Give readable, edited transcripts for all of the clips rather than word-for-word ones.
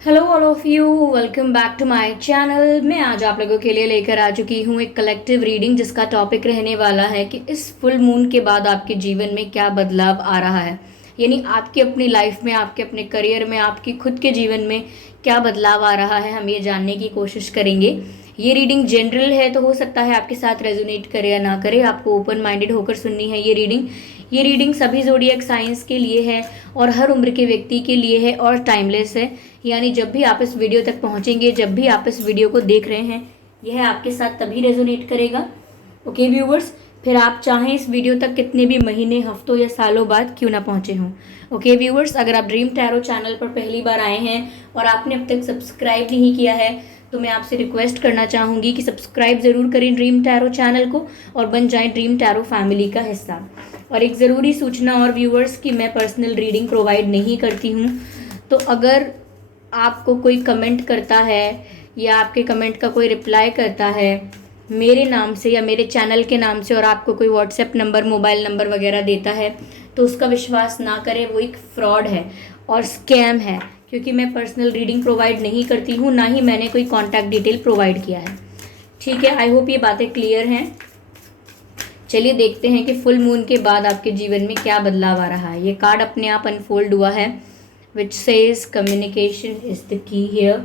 Hello all of you, welcome back to my channel. मैं आज आप लोगों के लिए लेकर आ चुकी हूँ एक कलेक्टिव रीडिंग जिसका टॉपिक रहने वाला है कि इस फुल मून के बाद आपके जीवन में क्या बदलाव आ रहा है। यानी आपकी अपनी लाइफ में, आपके अपने करियर में, आपकी खुद के जीवन में क्या बदलाव आ रहा है, हम ये जानने की कोशिश करेंगे। ये रीडिंग जनरल है तो हो सकता है आपके साथ रेजोनेट करे या ना करे, आपको ओपन माइंडेड होकर सुननी है ये रीडिंग सभी ज़ोडिएक साइंस के लिए है और हर उम्र के व्यक्ति के लिए है और टाइमलेस है। यानी जब भी आप इस वीडियो तक पहुंचेंगे, जब भी आप इस वीडियो को देख रहे हैं, यह आपके साथ तभी रेजोनेट करेगा। ओके व्यूवर्स, फिर आप चाहें इस वीडियो तक कितने भी महीने, हफ्तों या सालों बाद क्यों ना पहुंचे हों। ओके व्यूवर्स, अगर आप ड्रीम टैरो चैनल पर पहली बार आए हैं और आपने अब तक सब्सक्राइब नहीं किया है तो मैं आपसे रिक्वेस्ट करना चाहूँगी कि सब्सक्राइब ज़रूर करें ड्रीम टैरो चैनल को और बन जाएं ड्रीम टैरो फैमिली का हिस्सा। और एक ज़रूरी सूचना और व्यूवर्स कि मैं पर्सनल रीडिंग प्रोवाइड नहीं करती हूँ, तो अगर आपको कोई कमेंट करता है या आपके कमेंट का कोई रिप्लाई करता है मेरे नाम से या मेरे चैनल के नाम से और आपको कोई व्हाट्सएप नंबर, मोबाइल नंबर वगैरह देता है तो उसका विश्वास ना करें, वो एक फ्रॉड है और स्कैम है। क्योंकि मैं पर्सनल रीडिंग प्रोवाइड नहीं करती हूँ, ना ही मैंने कोई कॉन्टैक्ट डिटेल प्रोवाइड किया है। ठीक है, आई होप ये बातें क्लियर हैं। चलिए देखते हैं कि फुल मून के बाद आपके जीवन में क्या बदलाव आ रहा है। ये कार्ड अपने आप अनफोल्ड हुआ है which says communication is the key here.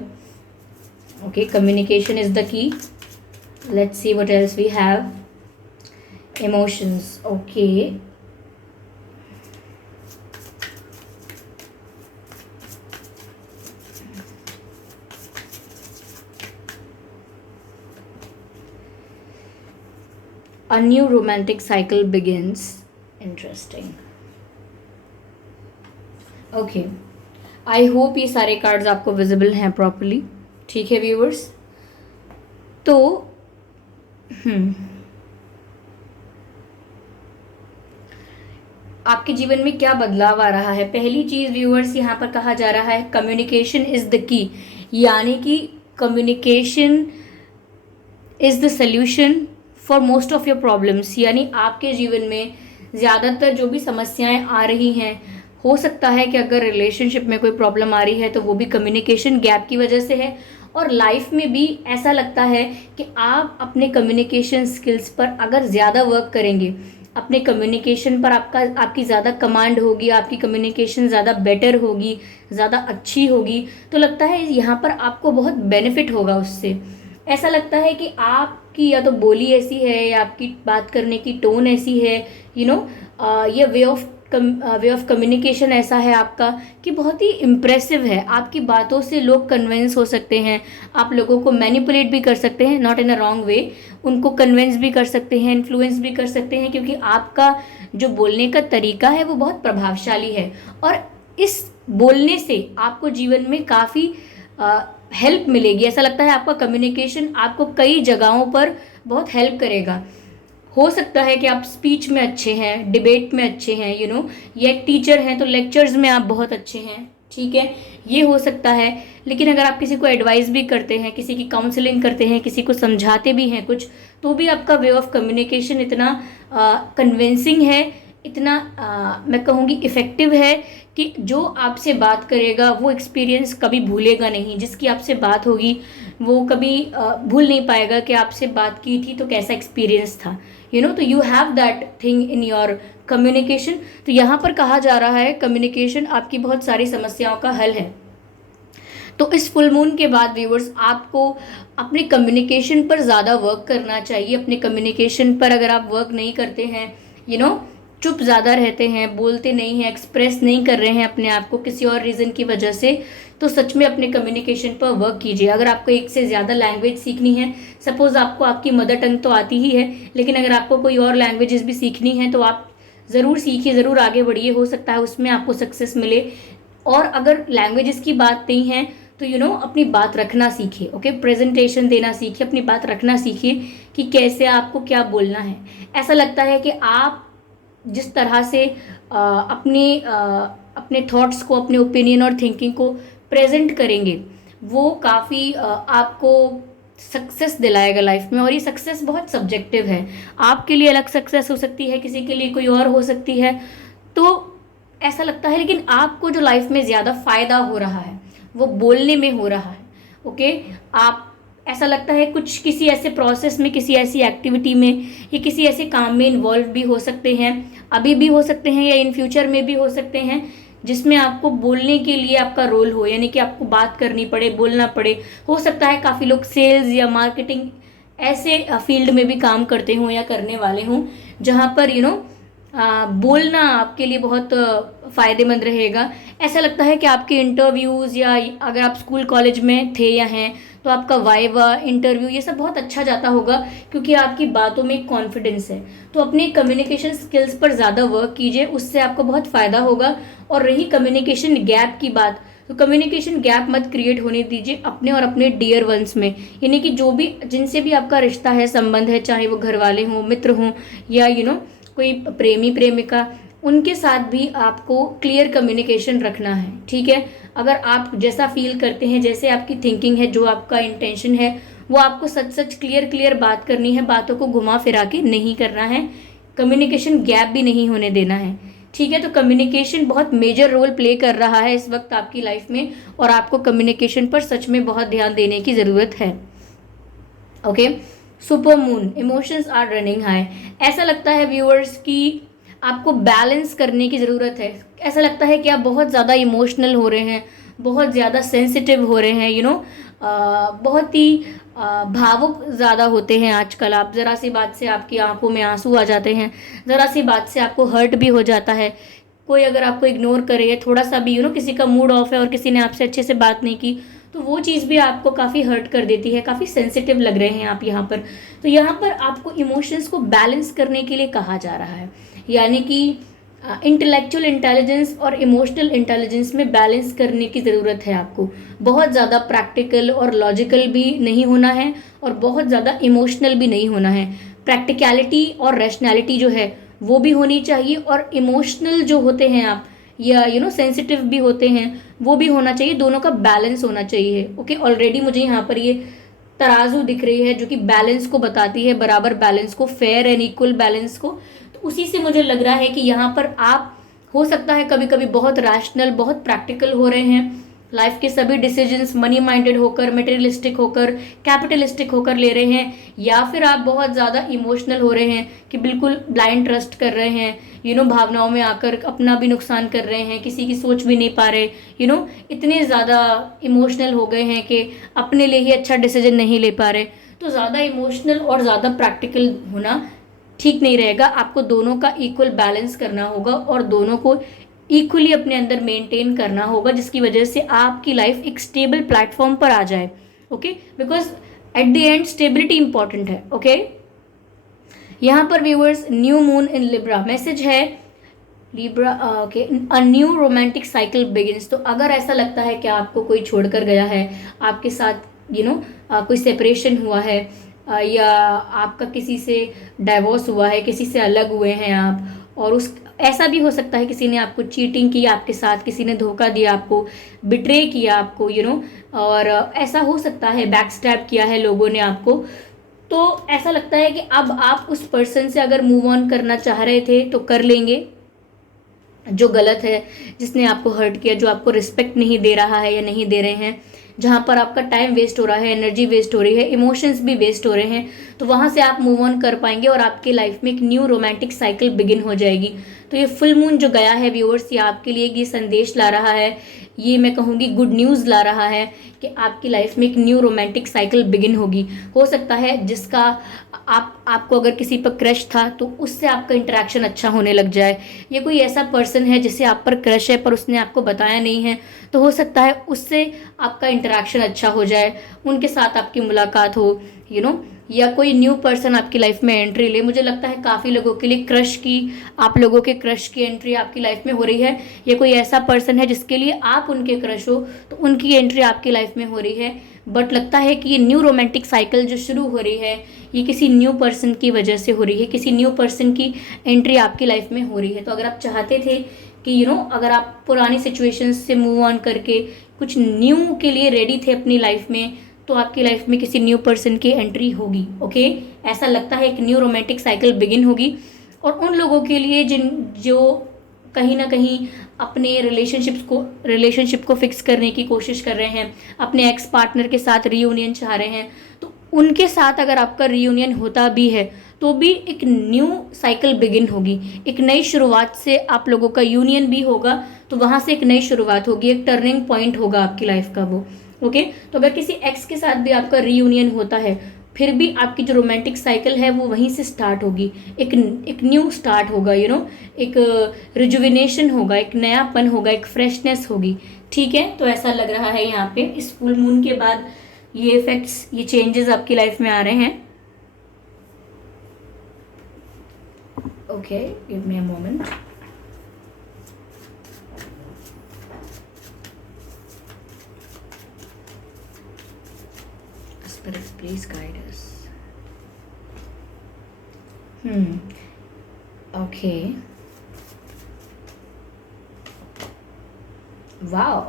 Okay, communication is the key. Let's see what else we have. Emotions. Okay. A new romantic cycle begins. Interesting. Okay. I hope ये सारे cards आपको visible हैं properly. ठीक है viewers, तो आपके जीवन में क्या बदलाव आ रहा है। पहली चीज व्यूवर्स, यहाँ पर कहा जा रहा है कम्युनिकेशन इज द की, यानी कि communication is the solution for most of your problems. यानी आपके जीवन में ज़्यादातर जो भी समस्याएं आ रही हैं, हो सकता है कि अगर रिलेशनशिप में कोई प्रॉब्लम आ रही है तो वो भी कम्युनिकेशन गैप की वजह से है। और लाइफ में भी ऐसा लगता है कि आप अपने कम्युनिकेशन स्किल्स पर अगर ज़्यादा वर्क करेंगे, अपने कम्युनिकेशन पर आपकी ज़्यादा कमांड होगी, आपकी कम्युनिकेशन ज़्यादा बेटर होगी, ज़्यादा अच्छी होगी, तो लगता है यहाँ पर आपको बहुत बेनिफिट होगा उससे। ऐसा लगता है कि आपकी या तो बोली ऐसी है या आपकी बात करने की टोन ऐसी है, ये वे ऑफ कम्युनिकेशन ऐसा है आपका कि बहुत ही इम्प्रेसिव है। आपकी बातों से लोग कन्विंस हो सकते हैं, आप लोगों को मैनिपुलेट भी कर सकते हैं, not in a wrong way, उनको कन्विंस भी कर सकते हैं, इन्फ्लुएंस भी कर सकते हैं, क्योंकि आपका जो बोलने का तरीका है वो बहुत प्रभावशाली है। और इस बोलने से आपको जीवन में काफ़ी हेल्प मिलेगी। ऐसा लगता है आपका कम्युनिकेशन आपको कई जगहों पर बहुत हेल्प करेगा। हो सकता है कि आप स्पीच में अच्छे हैं, डिबेट में अच्छे हैं, या एक टीचर हैं तो लेक्चर्स में आप बहुत अच्छे हैं। ठीक है, ये हो सकता है। लेकिन अगर आप किसी को एडवाइस भी करते हैं, किसी की काउंसलिंग करते हैं, किसी को समझाते भी हैं कुछ, तो भी आपका वे ऑफ कम्युनिकेशन इतना कन्विंसिंग है, इतना मैं कहूँगी इफ़ेक्टिव है कि जो आपसे बात करेगा वो एक्सपीरियंस कभी भूलेगा नहीं। जिसकी आपसे बात होगी वो कभी भूल नहीं पाएगा कि आपसे बात की थी तो कैसा एक्सपीरियंस था। तो you have that thing in your communication. तो यहाँ पर कहा जा रहा है कम्युनिकेशन आपकी बहुत सारी समस्याओं का हल है। तो इस फुल मून के बाद व्यूवर्स, आपको अपने कम्युनिकेशन पर ज़्यादा वर्क करना चाहिए। अपने कम्युनिकेशन पर अगर आप वर्क नहीं करते हैं, चुप ज़्यादा रहते हैं, बोलते नहीं हैं, एक्सप्रेस नहीं कर रहे हैं अपने आप को किसी और रीज़न की वजह से, तो सच में अपने कम्युनिकेशन पर वर्क कीजिए। अगर आपको एक से ज़्यादा लैंग्वेज सीखनी है, सपोज़ आपको आपकी मदर टंग तो आती ही है, लेकिन अगर आपको कोई और लैंग्वेजेस भी सीखनी है तो आप ज़रूर सीखिए, ज़रूर आगे बढ़िए। हो सकता है उसमें आपको सक्सेस मिले। और अगर लैंग्वेजेस की बात नहीं है तो अपनी बात रखना सीखिए। ओके, प्रेजेंटेशन देना सीखिए, अपनी बात रखना सीखिए कि कैसे आपको क्या बोलना है। ऐसा लगता है कि आप जिस तरह से अपने थॉट्स को, अपने ओपिनियन और थिंकिंग को प्रेजेंट करेंगे, वो काफ़ी आपको सक्सेस दिलाएगा लाइफ में। और ये सक्सेस बहुत सब्जेक्टिव है, आपके लिए अलग सक्सेस हो सकती है, किसी के लिए कोई और हो सकती है। तो ऐसा लगता है, लेकिन आपको जो लाइफ में ज़्यादा फ़ायदा हो रहा है वो बोलने में हो रहा है। ओके, आप ऐसा लगता है कुछ किसी ऐसे प्रोसेस में, किसी ऐसी एक्टिविटी में या किसी ऐसे काम में इन्वॉल्व भी हो सकते हैं, अभी भी हो सकते हैं या इन फ्यूचर में भी हो सकते हैं, जिसमें आपको बोलने के लिए आपका रोल हो, यानी कि आपको बात करनी पड़े, बोलना पड़े। हो सकता है काफ़ी लोग सेल्स या मार्केटिंग ऐसे फील्ड में भी काम करते हों या करने वाले हों, जहाँ पर बोलना आपके लिए बहुत फ़ायदेमंद रहेगा। ऐसा लगता है कि आपके इंटरव्यूज़ या अगर आप स्कूल कॉलेज में थे या हैं तो आपका वाइवा, इंटरव्यू ये सब बहुत अच्छा जाता होगा, क्योंकि आपकी बातों में कॉन्फिडेंस है। तो अपने कम्युनिकेशन स्किल्स पर ज़्यादा वर्क कीजिए, उससे आपको बहुत फ़ायदा होगा। और रही कम्युनिकेशन गैप की बात, तो कम्युनिकेशन गैप मत क्रिएट होने दीजिए अपने और अपने डियर वंस में, यानी कि जो भी जिनसे भी आपका रिश्ता है, संबंध है, चाहे वो घर वाले हों, मित्र हों या कोई प्रेमी प्रेमिका, उनके साथ भी आपको क्लियर कम्युनिकेशन रखना है। ठीक है, अगर आप जैसा फील करते हैं, जैसे आपकी थिंकिंग है, जो आपका इंटेंशन है, वो आपको सच सच क्लियर बात करनी है, बातों को घुमा फिरा के नहीं करना है, कम्युनिकेशन गैप भी नहीं होने देना है। ठीक है, तो कम्युनिकेशन बहुत मेजर रोल प्ले कर रहा है इस वक्त आपकी लाइफ में, और आपको कम्युनिकेशन पर सच में बहुत ध्यान देने की ज़रूरत है। Okay, super moon, emotions are running high. ऐसा लगता है व्यूअर्स कि आपको बैलेंस करने की ज़रूरत है। ऐसा लगता है कि आप बहुत ज़्यादा इमोशनल हो रहे हैं, बहुत ज़्यादा सेंसिटिव हो रहे हैं, बहुत ही भावुक ज़्यादा होते हैं आजकल आप। ज़रा सी बात से आपकी आंखों में आंसू आ जाते हैं, ज़रा सी बात से आपको हर्ट भी हो जाता है। कोई अगर आपको इग्नोर करे या थोड़ा सा भी किसी का मूड ऑफ है और किसी ने आपसे अच्छे से बात नहीं की, तो वो चीज़ भी आपको काफ़ी हर्ट कर देती है। काफ़ी सेंसिटिव लग रहे हैं आप यहाँ पर। तो यहाँ पर आपको इमोशंस को बैलेंस करने के लिए कहा जा रहा है, यानी कि इंटेलेक्चुअल इंटेलिजेंस और इमोशनल इंटेलिजेंस में बैलेंस करने की ज़रूरत है आपको। बहुत ज़्यादा प्रैक्टिकल और लॉजिकल भी नहीं होना है और बहुत ज़्यादा इमोशनल भी नहीं होना है। प्रैक्टिकलिटी और रैशनैलिटी जो है वो भी होनी चाहिए, और इमोशनल जो होते हैं आप या सेंसिटिव भी होते हैं वो भी होना चाहिए। दोनों का बैलेंस होना चाहिए। ओके, ऑलरेडी मुझे यहाँ पर ये तराजू दिख रही है जो कि बैलेंस को बताती है, बराबर बैलेंस को, फेयर एंड इक्वल बैलेंस को। तो उसी से मुझे लग रहा है कि यहाँ पर आप हो सकता है कभी कभी बहुत रैशनल, बहुत प्रैक्टिकल हो रहे हैं, लाइफ के सभी डिसीजंस मनी माइंडेड होकर, मटेरियलिस्टिक होकर, कैपिटलिस्टिक होकर ले रहे हैं, या फिर आप बहुत ज़्यादा इमोशनल हो रहे हैं कि बिल्कुल ब्लाइंड ट्रस्ट कर रहे हैं, भावनाओं में आकर अपना भी नुकसान कर रहे हैं, किसी की सोच भी नहीं पा रहे, इतने ज़्यादा इमोशनल हो गए हैं कि अपने लिए ही अच्छा डिसीजन नहीं ले पा रहे। तो ज़्यादा इमोशनल और ज़्यादा प्रैक्टिकल होना ठीक नहीं रहेगा। आपको दोनों का इक्वल बैलेंस करना होगा और दोनों को इक्वली अपने अंदर मेंटेन करना होगा, जिसकी वजह से आपकी लाइफ एक स्टेबल प्लेटफॉर्म पर आ जाए। Okay, because at the end stability important है। ओके, यहाँ पर viewers new moon in Libra, message है Libra, okay, a new romantic cycle begins. तो अगर ऐसा लगता है कि आपको कोई छोड़कर गया है, आपके साथ कोई सेपरेशन हुआ है, या आपका किसी से डाइवोर्स हुआ है, किसी से अलग हुए हैं आप, और ऐसा भी हो सकता है किसी ने आपको चीटिंग की आपके साथ, किसी ने धोखा दिया आपको, बिट्रे किया आपको, और ऐसा हो सकता है बैक स्टैब किया है लोगों ने आपको। तो ऐसा लगता है कि अब आप उस पर्सन से अगर मूव ऑन करना चाह रहे थे तो कर लेंगे, जो गलत है, जिसने आपको हर्ट किया, जो आपको रिस्पेक्ट नहीं दे रहा है या नहीं दे रहे हैं, जहाँ पर आपका टाइम वेस्ट हो रहा है, एनर्जी वेस्ट हो रही है, इमोशंस भी वेस्ट हो रहे हैं, तो वहाँ से आप मूव ऑन कर पाएंगे और आपकी लाइफ में एक न्यू रोमांटिक साइकिल बिगिन हो जाएगी। तो ये फुल मून जो गया है व्यूअर्स, ये आपके लिए ये संदेश ला रहा है, ये मैं कहूँगी गुड न्यूज़ ला रहा है कि आपकी लाइफ में एक न्यू रोमांटिक साइकिल बिगिन होगी। हो सकता है जिसका आपको अगर किसी पर क्रश था तो उससे आपका इंटरेक्शन अच्छा होने लग जाए, या कोई ऐसा पर्सन है जिससे आप पर क्रश है पर उसने आपको बताया नहीं है, तो हो सकता है उससे आपका इंटरेक्शन अच्छा हो जाए, उनके साथ आपकी मुलाकात हो, या कोई न्यू पर्सन आपकी लाइफ में एंट्री ले। मुझे लगता है काफ़ी लोगों के लिए आप लोगों के क्रश की एंट्री आपकी लाइफ में हो रही है, या कोई ऐसा पर्सन है जिसके लिए आप उनके क्रश हो तो उनकी एंट्री आपकी लाइफ में हो रही है। बट लगता है कि ये न्यू रोमांटिक साइकिल जो शुरू हो रही है ये किसी न्यू पर्सन की वजह से हो रही है, किसी न्यू पर्सन की एंट्री आपकी लाइफ में हो रही है। तो अगर आप चाहते थे कि अगर आप पुरानी सिचुएशंस से मूव ऑन करके कुछ न्यू के लिए रेडी थे अपनी लाइफ में, तो आपकी लाइफ में किसी न्यू पर्सन की एंट्री होगी। ओके, ऐसा लगता है एक न्यू रोमांटिक साइकिल बिगिन होगी। और उन लोगों के लिए जो कहीं ना कहीं अपने रिलेशनशिप को फिक्स करने की कोशिश कर रहे हैं, अपने एक्स पार्टनर के साथ रीयूनियन चाह रहे हैं, तो उनके साथ अगर आपका रीयूनियन होता भी है तो भी एक न्यू साइकिल बिगिन होगी, एक नई शुरुआत से आप लोगों का यूनियन भी होगा, तो वहाँ से एक नई शुरुआत होगी, एक टर्निंग पॉइंट होगा आपकी लाइफ का वो। ओके, तो अगर किसी एक्स के साथ भी आपका रीयूनियन होता है, फिर भी आपकी जो रोमांटिक साइकिल है वो वहीं से स्टार्ट होगी, एक न्यू स्टार्ट होगा, एक रिजुविनेशन होगा, एक नयापन होगा, एक फ्रेशनेस होगी। ठीक है, तो ऐसा लग रहा है यहाँ पे इस फुल मून के बाद ये इफेक्ट्स, ये चेंजेस आपकी लाइफ में आ रहे हैं। Okay, give me a moment. Spirits, please guide us. Okay. Wow.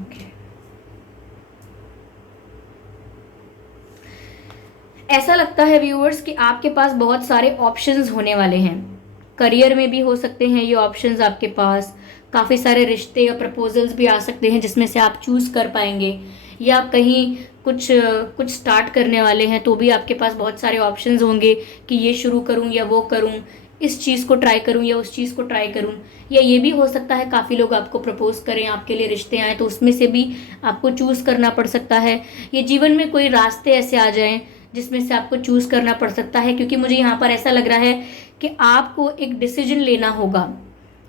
Okay. ऐसा लगता है व्यूअर्स कि आपके पास बहुत सारे ऑप्शंस होने वाले हैं। करियर में भी हो सकते हैं ये ऑप्शंस आपके पास, काफ़ी सारे रिश्ते या प्रपोजल्स भी आ सकते हैं जिसमें से आप चूज़ कर पाएंगे, या आप कहीं कुछ स्टार्ट करने वाले हैं तो भी आपके पास बहुत सारे ऑप्शंस होंगे कि ये शुरू करूं या वो करूं, इस चीज़ को ट्राई करूं या उस चीज़ को ट्राई करूं। या ये भी हो सकता है काफ़ी लोग आपको प्रपोज करें, आपके लिए रिश्ते आए, तो उसमें से भी आपको चूज़ करना पड़ सकता है। ये जीवन में कोई रास्ते ऐसे आ जाएं जिसमें से आपको चूज़ करना पड़ सकता है, क्योंकि मुझे यहाँ पर ऐसा लग रहा है कि आपको एक डिसीजन लेना होगा,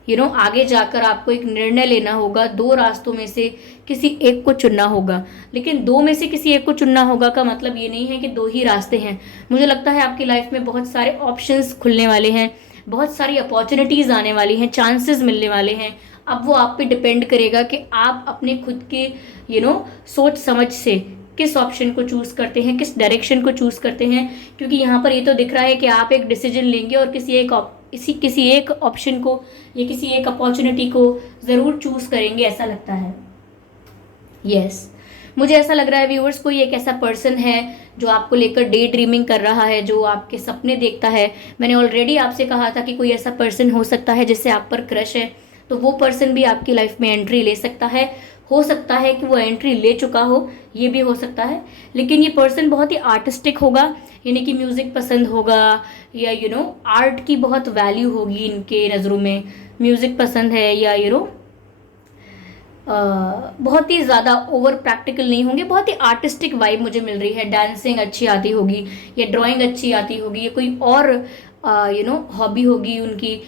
आगे जाकर आपको एक निर्णय लेना होगा, दो रास्तों में से किसी एक को चुनना होगा। लेकिन दो में से किसी एक को चुनना होगा का मतलब ये नहीं है कि दो ही रास्ते हैं। मुझे लगता है आपकी लाइफ में बहुत सारे ऑप्शंस खुलने वाले हैं, बहुत सारी अपॉर्चुनिटीज़ आने वाली हैं, चांसेस मिलने वाले हैं। अब वो आप पे डिपेंड करेगा कि आप अपने खुद के सोच समझ से किस ऑप्शन को चूज़ करते हैं, किस डायरेक्शन को चूज़ करते हैं। क्योंकि यहाँ पर ये तो दिख रहा है कि आप एक डिसीजन लेंगे और किसी एक ऑप्शन को या किसी एक अपॉर्चुनिटी को ज़रूर चूज़ करेंगे, ऐसा लगता है। यस, मुझे ऐसा लग रहा है व्यूअर्स, कोई एक ऐसा पर्सन है जो आपको लेकर डे ड्रीमिंग कर रहा है, जो आपके सपने देखता है। मैंने ऑलरेडी आपसे कहा था कि कोई ऐसा पर्सन हो सकता है जिससे आप पर क्रश है, तो वो पर्सन भी आपकी लाइफ में एंट्री ले सकता है। हो सकता है कि वो एंट्री ले चुका हो, ये भी हो सकता है। लेकिन ये पर्सन बहुत ही आर्टिस्टिक होगा, यानी कि म्यूज़िक पसंद होगा, या आर्ट की बहुत वैल्यू होगी इनके नज़रों में। म्यूज़िक पसंद है, या बहुत ही ज़्यादा ओवर प्रैक्टिकल नहीं होंगे, बहुत ही आर्टिस्टिक वाइब मुझे मिल रही है। डांसिंग अच्छी आती होगी, या ड्राइंग अच्छी आती होगी, या कोई और हॉबी होगी उनकी,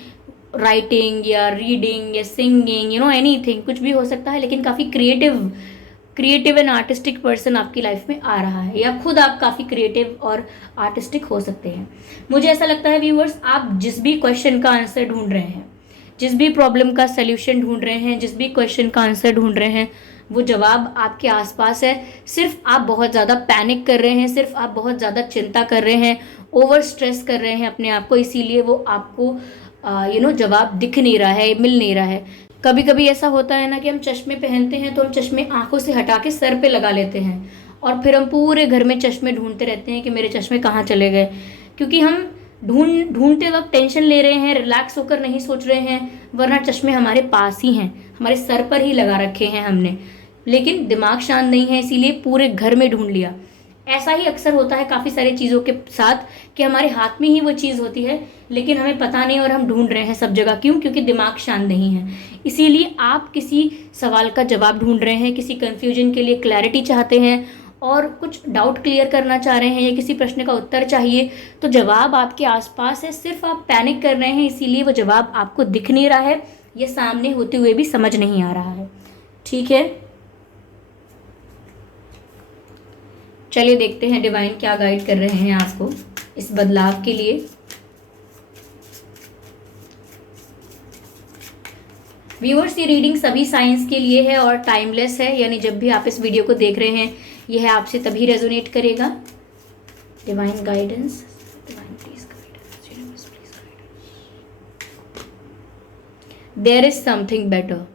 राइटिंग या रीडिंग या सिंगिंग, एनीथिंग, कुछ भी हो सकता है। लेकिन काफ़ी क्रिएटिव एंड आर्टिस्टिक पर्सन आपकी लाइफ में आ रहा है, या खुद आप काफ़ी क्रिएटिव और आर्टिस्टिक हो सकते हैं। मुझे ऐसा लगता है व्यूअर्स, आप जिस भी क्वेश्चन का आंसर ढूंढ रहे हैं, जिस भी प्रॉब्लम का सल्यूशन ढूंढ रहे हैं, जिस भी क्वेश्चन का आंसर ढूंढ रहे हैं, वो जवाब आपके आसपास है। सिर्फ आप बहुत ज़्यादा पैनिक कर रहे हैं, सिर्फ आप बहुत ज़्यादा चिंता कर रहे हैं, ओवर स्ट्रेस कर रहे हैं अपने आप को, इसीलिए वो आपको जवाब दिख नहीं रहा है, मिल नहीं रहा है। कभी कभी ऐसा होता है ना कि हम चश्मे पहनते हैं तो हम चश्मे आंखों से हटा के सर पे लगा लेते हैं, और फिर हम पूरे घर में चश्मे ढूंढते रहते हैं कि मेरे चश्मे कहाँ चले गए, क्योंकि हम ढूंढते वक्त टेंशन ले रहे हैं, रिलैक्स होकर नहीं सोच रहे हैं, वरना चश्मे हमारे पास ही हैं, हमारे सर पर ही लगा रखे हैं हमने, लेकिन दिमाग शांत नहीं है, इसीलिए पूरे घर में ढूंढ लिया। ऐसा ही अक्सर होता है काफ़ी सारी चीज़ों के साथ कि हमारे हाथ में ही वो चीज़ होती है, लेकिन हमें पता नहीं और हम ढूंढ रहे हैं सब जगह। क्यों? क्योंकि दिमाग शांत नहीं है। इसीलिए आप किसी सवाल का जवाब ढूंढ रहे हैं, किसी कन्फ्यूजन के लिए क्लैरिटी चाहते हैं, और कुछ डाउट क्लियर करना चाह रहे हैं, या किसी प्रश्न का उत्तर चाहिए, तो जवाब आपके आसपास है, सिर्फ आप पैनिक कर रहे हैं, इसीलिए वो जवाब आपको दिख नहीं रहा है, ये सामने होते हुए भी समझ नहीं आ रहा है। ठीक है, चलिए देखते हैं डिवाइन क्या गाइड कर रहे हैं आपको इस बदलाव के लिए। व्यूअर्स, ये रीडिंग सभी साइंस के लिए है और टाइमलेस है, यानी जब भी आप इस वीडियो को देख रहे हैं यह आपसे तभी रेजोनेट करेगा। Divine guidance, divine please guidance, universe please guidance. There is something better.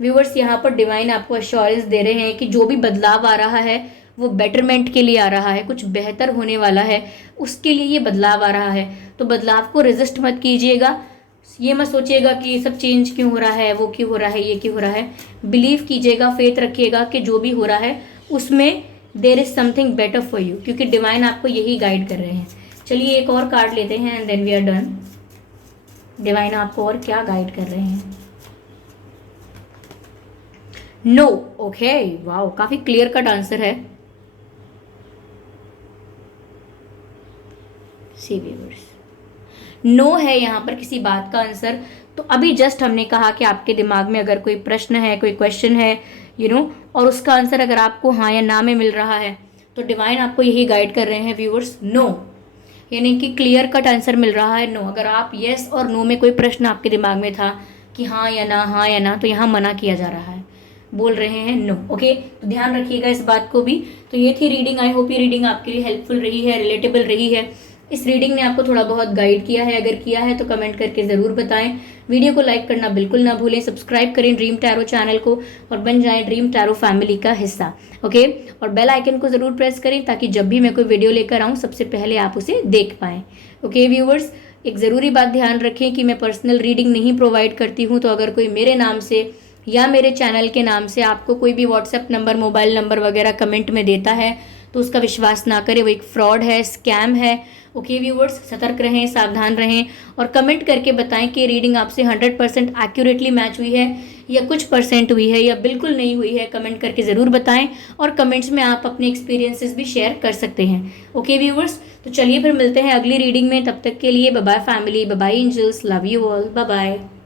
Viewers, यहाँ पर डिवाइन आपको अश्योरेंस दे रहे हैं कि जो भी बदलाव आ रहा है वो बेटरमेंट के लिए आ रहा है, कुछ बेहतर होने वाला है, उसके लिए ये बदलाव आ रहा है। तो बदलाव को रेजिस्ट मत कीजिएगा, ये मत सोचिएगा कि ये सब चेंज क्यों हो रहा है, वो क्यों हो रहा है, ये क्यों हो रहा है। बिलीव कीजिएगा, फेथ रखिएगा कि जो भी हो रहा है उसमें there is something better for you, क्योंकि डिवाइन आपको यही गाइड कर रहे हैं। चलिए एक और कार्ड लेते हैं and then we are done. Divine आपको और क्या गाइड कर रहे हैं? नो। ओके, वाओ, काफी क्लियर कट आंसर है। सी व्यूअर्स, नो है यहाँ पर किसी बात का आंसर। तो अभी जस्ट हमने कहा कि आपके दिमाग में अगर कोई प्रश्न है, कोई क्वेश्चन है, और उसका आंसर अगर आपको हाँ या ना में मिल रहा है, तो डिवाइन आपको यही गाइड कर रहे हैं व्यूअर्स, नो, यानी कि क्लियर कट आंसर मिल रहा है नो। अगर आप येस और नो में कोई प्रश्न आपके दिमाग में था कि हाँ या ना, हाँ या ना, तो यहाँ मना किया जा रहा है, बोल रहे हैं नो। ओके, तो ध्यान रखिएगा इस बात को भी। तो ये थी रीडिंग। आई होप ये रीडिंग आपके लिए हेल्पफुल रही है, रिलेटेबल रही है। इस रीडिंग ने आपको थोड़ा बहुत गाइड किया है, अगर किया है तो कमेंट करके ज़रूर बताएं। वीडियो को लाइक करना बिल्कुल ना भूलें, सब्सक्राइब करें ड्रीम टैरो चैनल को और बन जाएं ड्रीम टैरो फैमिली का हिस्सा। ओके, और बेल आइकन को ज़रूर प्रेस करें ताकि जब भी मैं कोई वीडियो लेकर आऊँ सबसे पहले आप उसे देख पाएँ। ओके व्यूअर्स, एक ज़रूरी बात ध्यान रखें कि मैं पर्सनल रीडिंग नहीं प्रोवाइड करती हूँ। तो अगर कोई मेरे नाम से या मेरे चैनल के नाम से आपको कोई भी व्हाट्सएप नंबर, मोबाइल नंबर वगैरह कमेंट में देता है तो उसका विश्वास ना करें, वो एक फ्रॉड है, स्कैम है। ओके व्यूअर्स, सतर्क रहें, सावधान रहें और कमेंट करके बताएं कि रीडिंग आपसे 100% एक्यूरेटली मैच हुई है या कुछ परसेंट हुई है या बिल्कुल नहीं हुई है। कमेंट करके ज़रूर बताएं और कमेंट्स में आप अपने एक्सपीरियंसेस भी शेयर कर सकते हैं। ओके व्यूअर्स, तो चलिए फिर मिलते हैं अगली रीडिंग में। तब तक के लिए bye bye family, bye bye angels, love you all, bye bye.